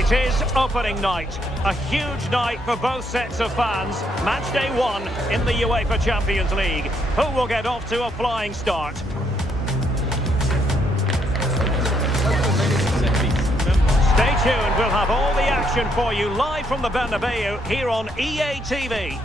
It is opening night, a huge night for both sets of fans. Match day 1 in the UEFA Champions League. Who will get off to a flying start? Stay tuned, we'll have all the action for you live from the Bernabeu here on EA TV.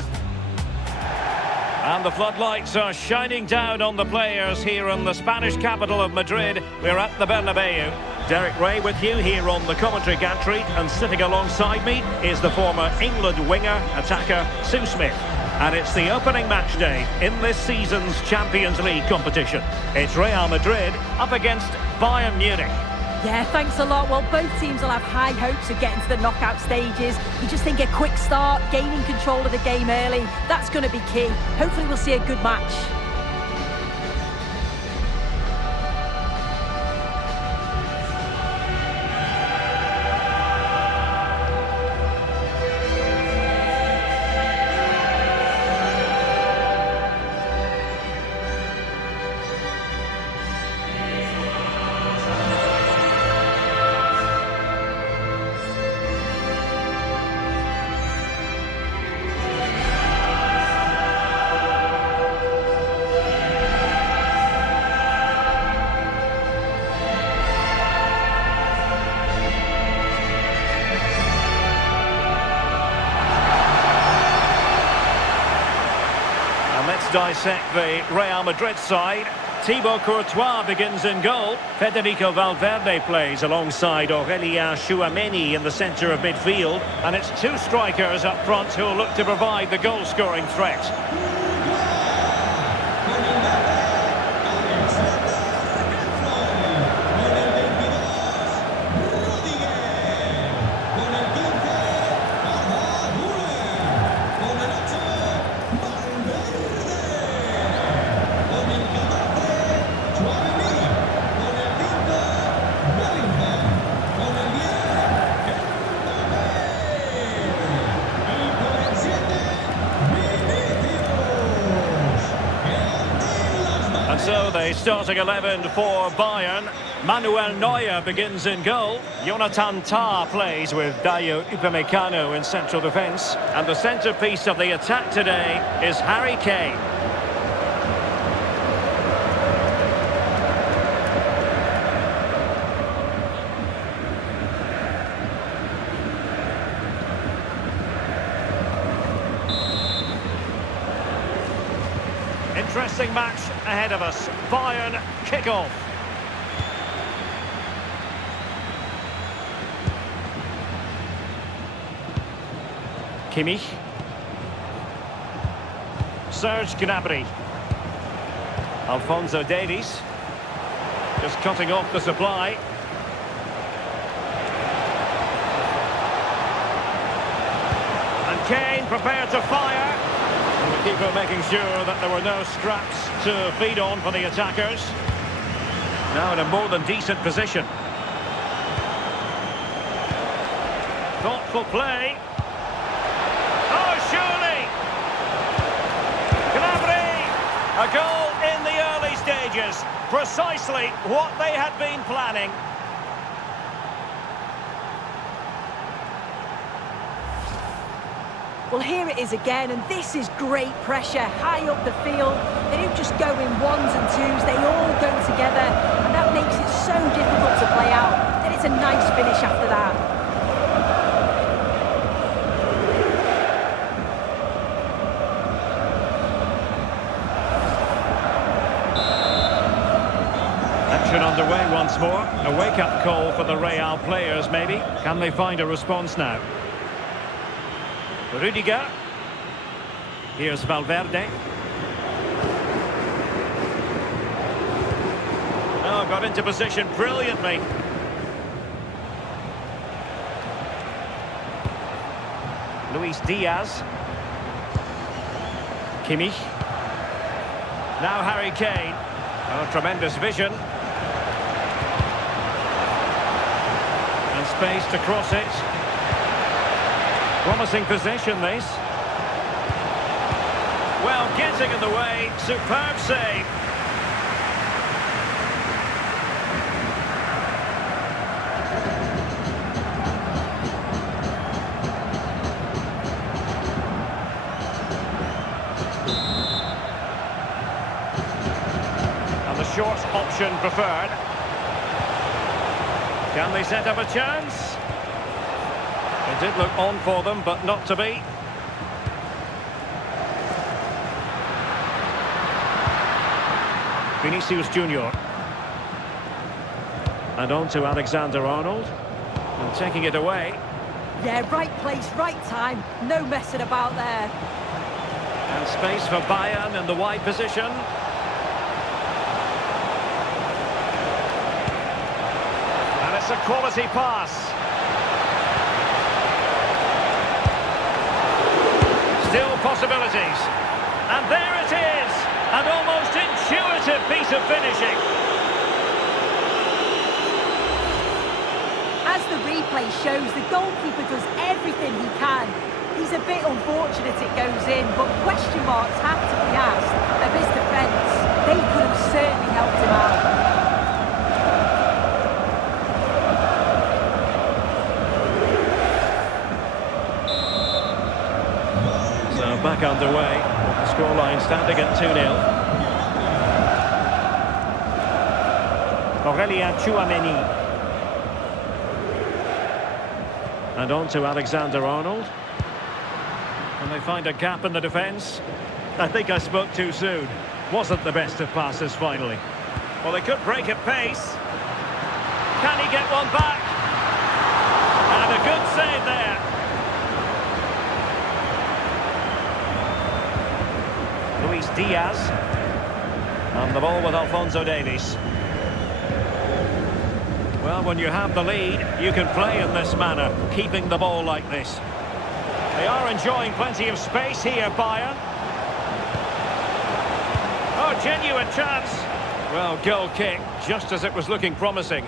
And the floodlights are shining down on the players here in the Spanish capital of Madrid. We're at the Bernabeu. Derek Ray with you here on the commentary gantry, and sitting alongside me is the former England winger, attacker, Sue Smith. And it's the opening match day in this season's Champions League competition. It's Real Madrid up against Bayern Munich. Yeah, thanks a lot. Well, both teams will have high hopes of getting to the knockout stages. You just think a quick start, gaining control of the game early, that's going to be key. Hopefully we'll see a good match. Let's dissect the Real Madrid side. Thibaut Courtois begins in goal. Federico Valverde plays alongside Aurélien Tchouameni in the centre of midfield. And it's two strikers up front who will look to provide the goal-scoring threat. So the starting 11 for Bayern. Manuel Neuer begins in goal. Jonathan Tah plays with Dayo Upamecano in central defence. And the centrepiece of the attack today is Harry Kane. Interesting match ahead of us. Bayern kick-off. Kimmich. Serge Gnabry. Alphonso Davies. Just cutting off the supply. And Kane prepared to fire. The keeper making sure that there were no straps to feed on for the attackers. Now in a more than decent position. Thoughtful play. Oh, surely! Gnabry! A goal in the early stages. Precisely what they had been planning. Well, here it is again, and this is great pressure, high up the field. They don't just go in ones and twos, they all go together, and that makes it so difficult to play out. Then it's a nice finish after that. Action underway once more. A wake-up call for the Real players, maybe. Can they find a response now? Rudiger. Here's Valverde. Oh, got into position brilliantly. Luis Diaz. Kimmich. Now Harry Kane. Oh, tremendous vision. And space to cross it. Promising possession, this. Well, getting in the way. Superb save. option preferred. Can they set up a chance? It did look on for them, but not to be. Vinicius Junior. And on to Alexander-Arnold. And taking it away. Yeah, right place, right time. No messing about there. And space for Bayern in the wide position. And it's a quality pass. Still possibilities. And there it is. An almost intuitive piece of finishing. As the replay shows, the goalkeeper does everything he can. He's a bit unfortunate it goes in, but question marks have to be asked of his defence. They could have certainly helped him out. So back underway. The scoreline standing at 2-0. Aurelien Tchouameni. And on to Alexander-Arnold. And they find a gap in the defence. I think I spoke too soon. Wasn't the best of passes finally. Well, they could break at pace. Can he get one back? And a good save there. Luis Diaz. And the ball with Alphonso Davies. Well, when you have the lead, you can play in this manner, keeping the ball like this. They are enjoying plenty of space here, Bayern. Oh, genuine chance. Well, goal kick, just as it was looking promising.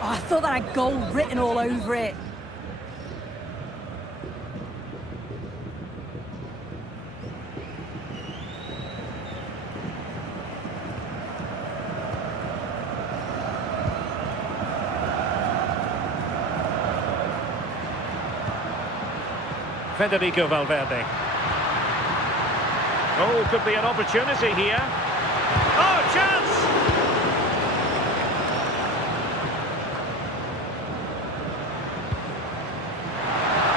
Oh, I thought that had goal written all over it. Federico Valverde. Oh, could be an opportunity here. Oh, chance!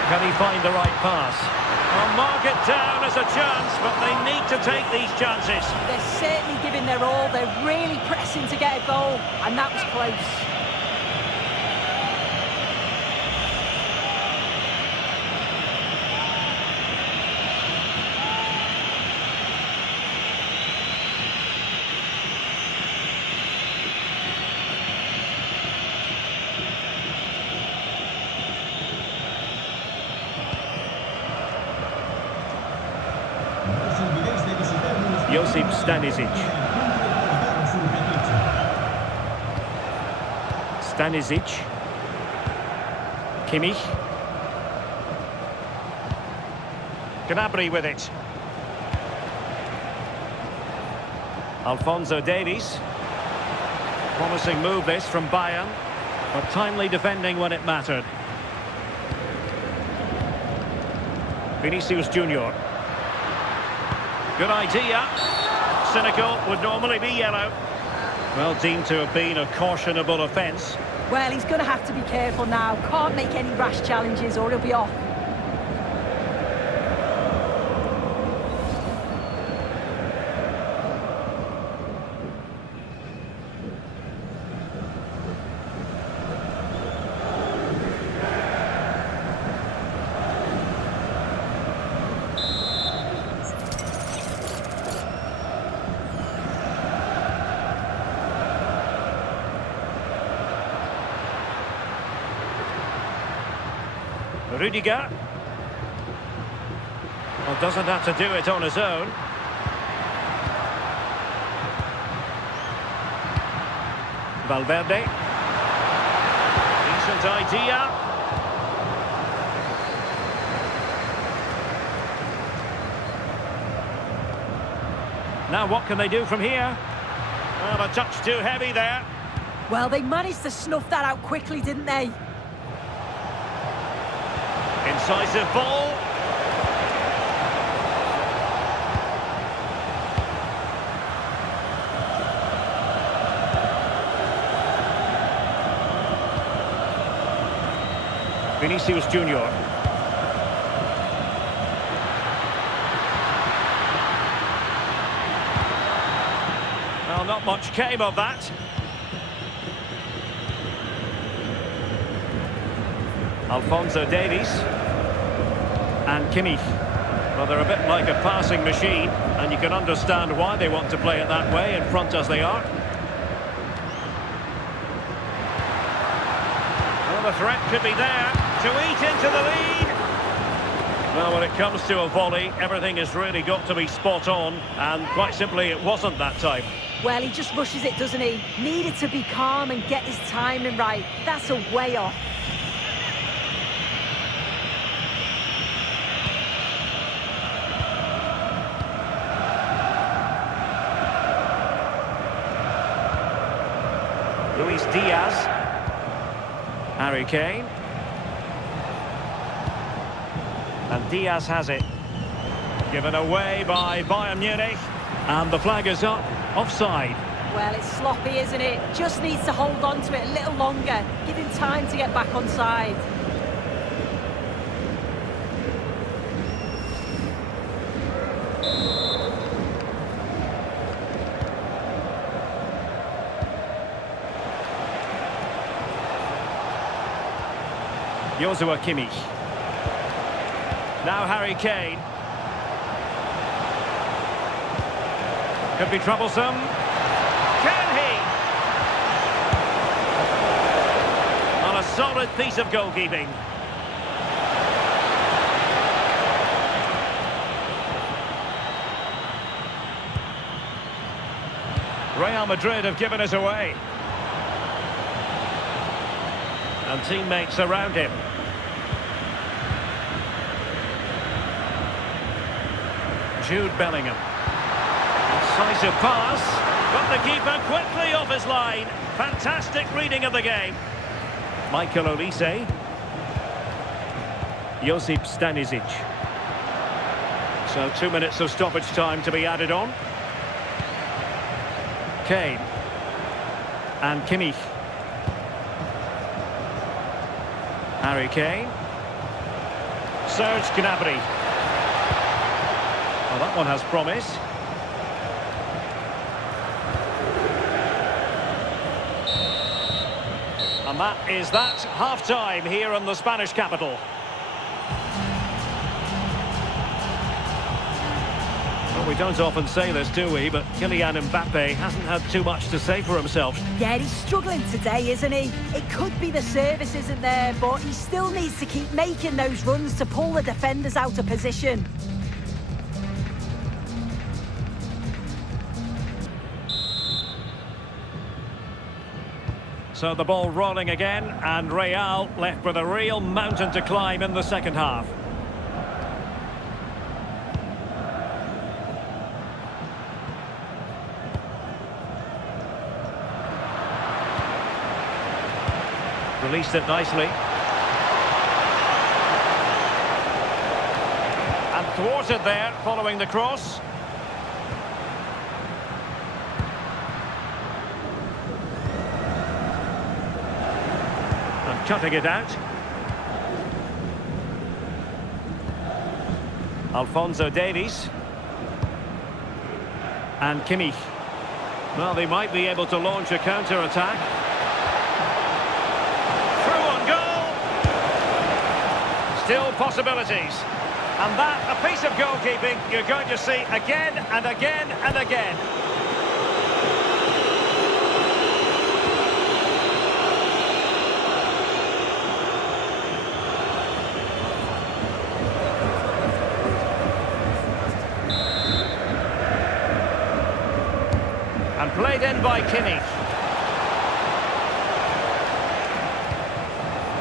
Can he find the right pass? I'll mark it down as a chance, but they need to take these chances. They're certainly giving their all. They're really pressing to get a goal, and that was close. Josip Stanisic. Stanisic. Kimmich. Gnabry with it. Alphonso Davies. Promising move this from Bayern, but timely defending when it mattered. Vinicius Junior. Good idea. Cynical, would normally be yellow. Well, deemed to have been a cautionable offence. Well, he's going to have to be careful now. Can't make any rash challenges or he'll be off. Rudiger. Well, doesn't have to do it on his own. Valverde. Decent idea. Now what can they do from here? Well, a touch too heavy there. Well, they managed to snuff that out quickly, didn't they? Incisive ball. Vinicius Junior. Well, not much came of that. Alphonso Davies. And Kimmich. Well, they're a bit like a passing machine, and you can understand why they want to play it that way, in front as they are. Well, the threat could be there to eat into the lead. Well, when it comes to a volley, everything has really got to be spot on, and quite simply, it wasn't that time. Well, he just rushes it, doesn't he? Needed to be calm and get his timing right. That's a way off. Luis Diaz. Harry Kane. And Diaz has it. Given away by Bayern Munich. And the flag is up. Offside. Well, it's sloppy, isn't it? Just needs to hold on to it a little longer. Give him time to get back on side. Joshua Kimmich. Now Harry Kane. Could be troublesome. Can he? On a solid piece of goalkeeping. Real Madrid have given us away. And teammates around him. Jude Bellingham. Incisive pass, but the keeper quickly off his line. Fantastic reading of the game. Michael Olise. Josip Stanisic. So 2 minutes of stoppage time to be added on. Kane. And Kimmich. Harry Kane. Serge Gnabry. Well, that one has promise. And that is that. Half-time here in the Spanish capital. Well, we don't often say this, do we? But Kylian Mbappe hasn't had too much to say for himself. Yeah, he's struggling today, isn't he? It could be the service isn't there, but he still needs to keep making those runs to pull the defenders out of position. So the ball rolling again, and Real left with a real mountain to climb in the second half. Released it nicely. And thwarted there, following the cross. Cutting it out. Alphonso Davies. And Kimmich. Well, they might be able to launch a counter-attack. Through on goal. Still possibilities. And that, a piece of goalkeeping you're going to see again and again and again. And played in by Kimmich.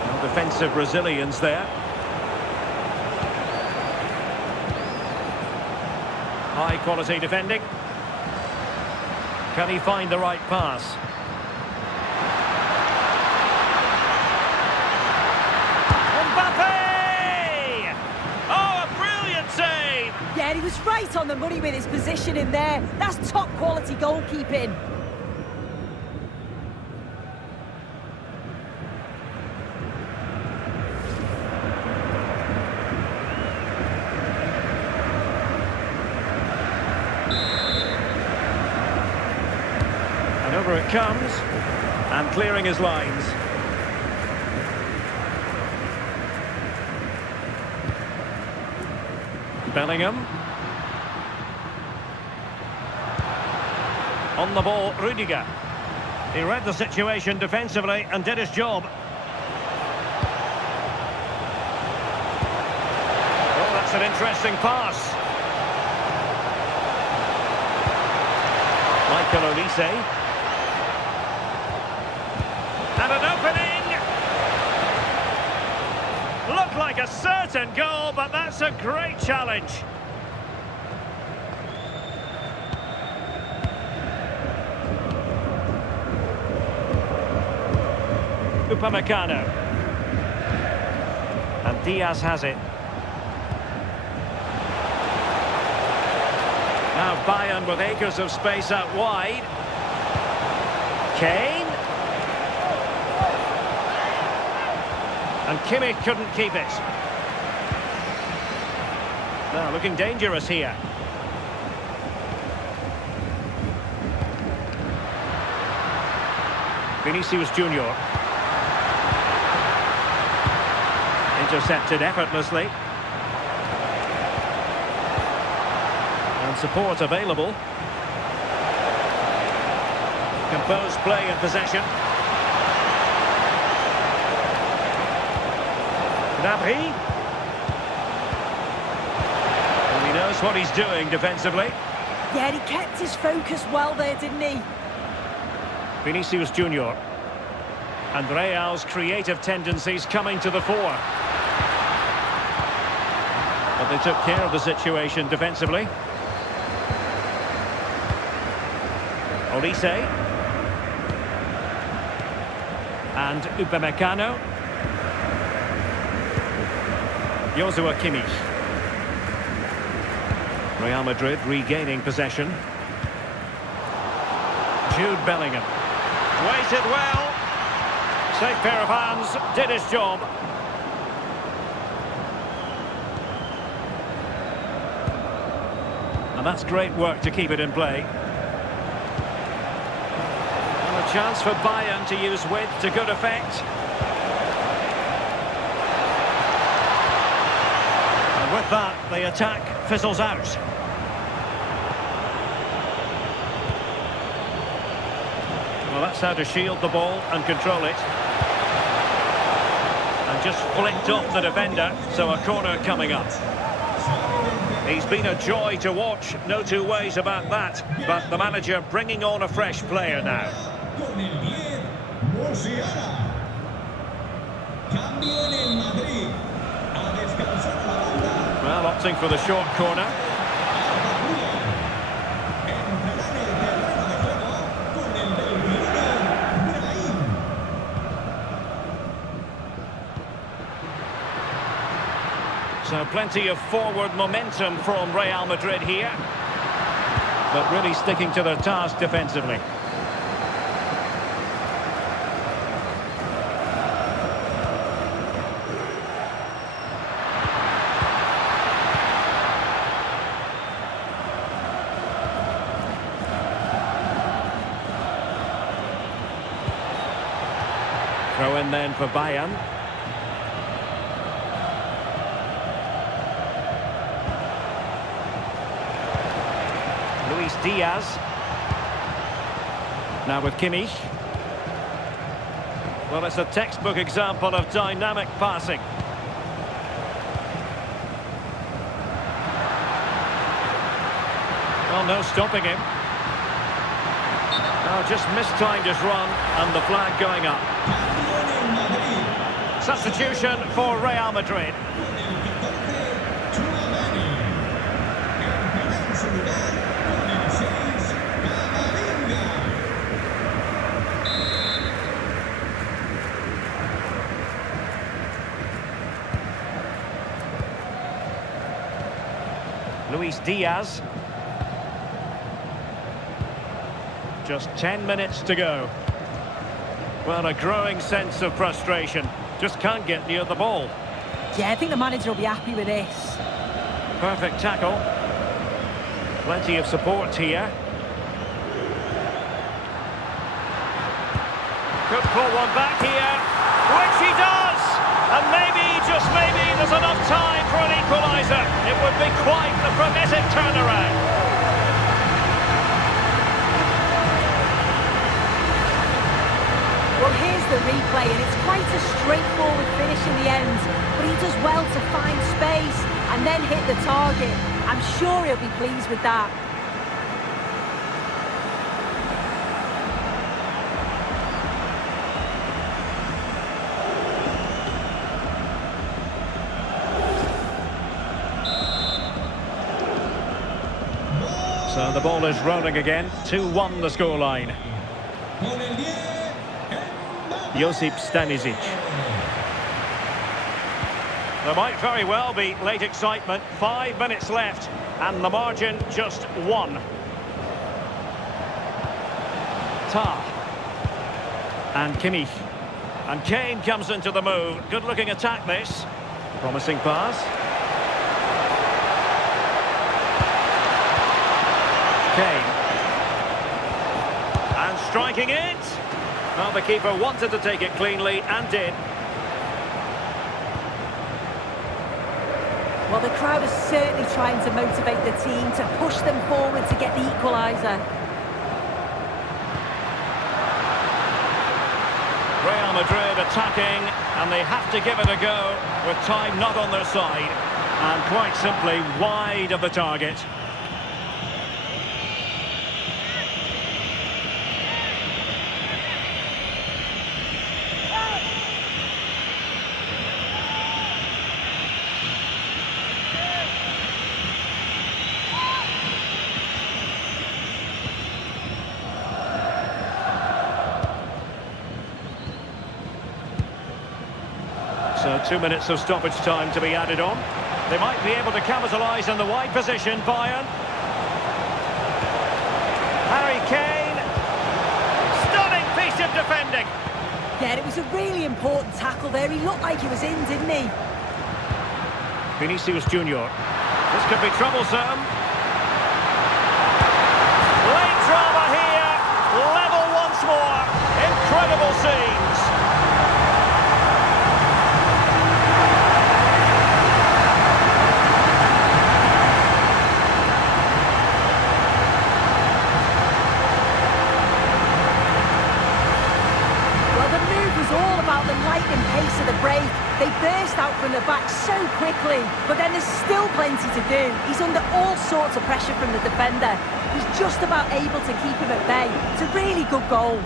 No defensive resilience there. High quality defending. Can he find the right pass? Mbappe! Oh, a brilliant save! Yeah, he was right on the money with his position in there. That's top quality goalkeeping. it comes. And clearing his lines. Bellingham. On the ball, Rudiger. He read the situation defensively and did his job. Oh, that's an interesting pass. Michael Olise. And an opening! Looked like a certain goal, but that's a great challenge. Upamecano. And Diaz has it. Now Bayern with acres of space out wide. Kane. And Kimmich couldn't keep it. Now looking dangerous here. Vinicius Junior. Intercepted effortlessly. And support available. Composed play in possession. Gnabry. And he knows what he's doing defensively. Yeah, he kept his focus well there, didn't he? Vinicius Junior. And Real's creative tendencies coming to the fore. But they took care of the situation defensively. Olise. And Upamecano. Joshua Kimmich. Real Madrid regaining possession. Jude Bellingham. Waited well. Safe pair of hands, did his job. And that's great work to keep it in play. And a chance for Bayern to use width to good effect. And with that, the attack fizzles out. Well, that's how to shield the ball and control it. And just flicked off the defender, so a corner coming up. He's been a joy to watch, no two ways about that. But the manager bringing on a fresh player now. Well, opting for the short corner. So plenty of forward momentum from Real Madrid here. But really sticking to their task defensively. Throw in then for Bayern. Diaz. Now with Kimmich. Well, it's a textbook example of dynamic passing. Well, no stopping him. Oh, just mistimed his run and the flag going up. Substitution for Real Madrid. Luis Diaz. Just 10 minutes to go. Well, a growing sense of frustration. Just can't get near the ball. Yeah, I think the manager will be happy with this. Perfect tackle. Plenty of support here. Could pull one back here, which he does! And maybe, just maybe, there's enough time for an equaliser. It would be quite a frenetic turnaround. Well, here's the replay, and it's quite a straightforward finish in the end. But he does well to find space and then hit the target. I'm sure he'll be pleased with that. So the ball is rolling again. 2-1 the scoreline. Josip Stanisic. There might very well be late excitement. 5 minutes left, and the margin just 1. Tah. And Kimmich. And Kane comes into the move. Good-looking attack, this. Promising pass. Kane. And striking it. Well, the keeper wanted to take it cleanly and did. Well, the crowd is certainly trying to motivate the team to push them forward to get the equaliser. Real Madrid attacking, and they have to give it a go with time not on their side. And quite simply wide of the target. So 2 minutes of stoppage time to be added on. They might be able to capitalise on the wide position, Bayern. Harry Kane. Stunning piece of defending. Yeah, it was a really important tackle there. He looked like he was in, didn't he? Vinicius Junior. This could be troublesome. Late drama here. Level once more. Incredible scenes. The lightning pace of the break. They burst out from the back so quickly, but then there's still plenty to do. He's under all sorts of pressure from the defender. He's just about able to keep him at bay. It's a really good goal.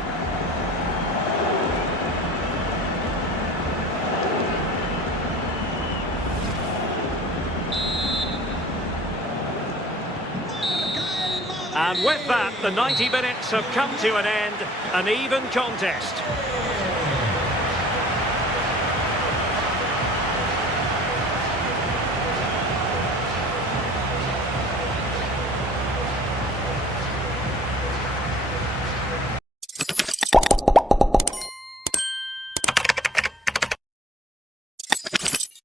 And with that, the 90 minutes have come to an end. An even contest.